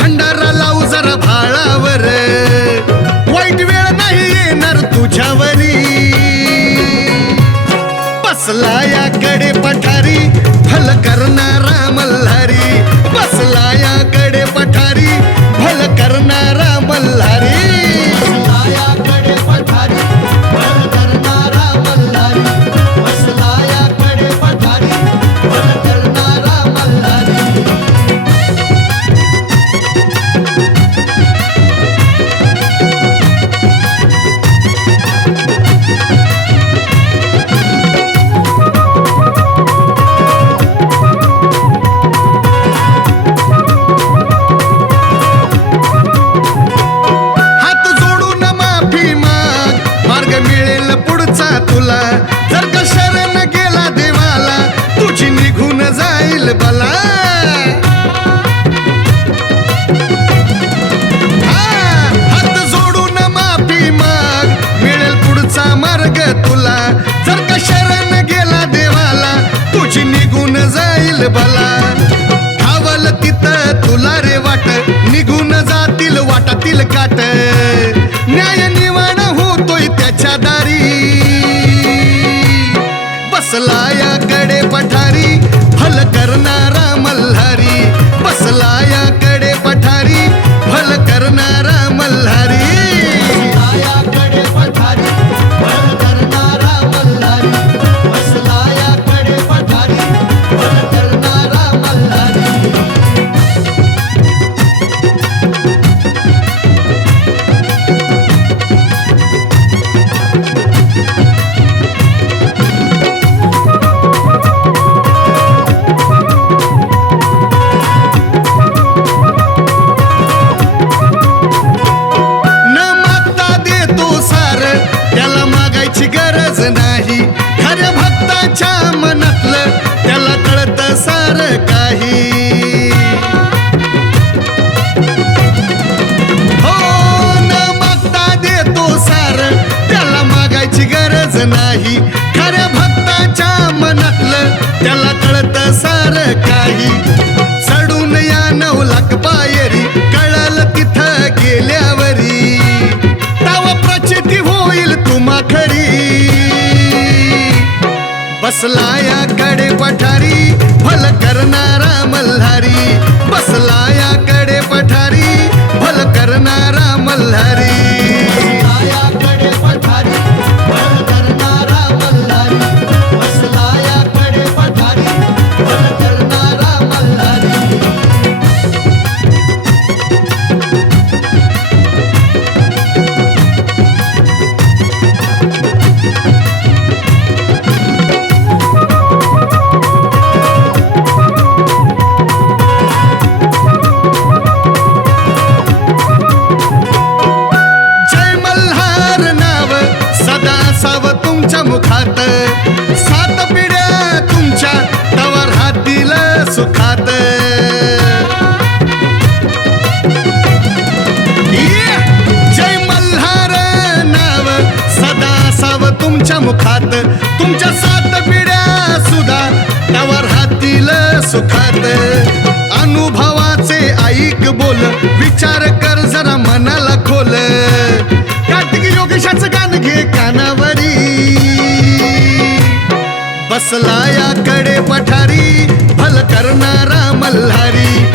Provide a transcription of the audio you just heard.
भंडारा लावू जरा भाळावर वाईट वेळ नाही येणार तुझ्यावरी बसला याकडे पठारी भल करणारा मल्हारी बसला याकडे पठारी भल करणारा मल्हारी बसला याकडे पठारी भल करणारा मल्हारी बसला याकडे पठारी भल करणारा मल्हारी तुला जर का शरण गेला देवाला तुझी निघून जाईल बला हात जोडून माफी माग मिळेल पुढचा मार्ग तुला जर का शरण गेला देवाला तुझी निघून जाईल बला धावल तिथं तुला रे वाट निघून जातील वाटातील काट न्याय निवाण होतोय त्याच्या दारी बसला याकडे पठारी भल करणारा मल्हारी बसला याकडे पठारी भल करणारा मल्हारी बसला याकडे पठारी भल करणारा मल्हारी बसला याकडे पठारी भल करणारा मल्हारी गरज नाही खऱ्या भक्ताच्या मनातलं त्याला कळतं सार काही हो न मागता देतो सार त्याला मागायची गरज नाही खऱ्या भक्ताच्या मनातलं त्याला कळतं सार काही चढून या 9 लाख पायरी कळल तिथं गेल्यावरी तवा प्रचिती होईल तुम्हा खरी बसला याकडे पठारी भल करणारा मल्हारी बसला याकडे पठारी भल करणारा मल्हारी बसला याकडे पठारी भल करणारा मल्हारी बसला याकडे पठारी भल करणारा मल्हारी तुमच्या मुखात 7 पिढ्या तुमच्या तवर हातील सुखात जय मल्हार नाव सदा साव तुमच्या मुखात तुमच्या 7 पिढ्या सुद्धा तवर हातील सुखात अनुभवाचे ऐक बोल विचार कर जरा मनाला खोल कार्तिक योगेशाचं गाणं घे कानावरी बसला याकडे पठारी भल करणारा मल्हारी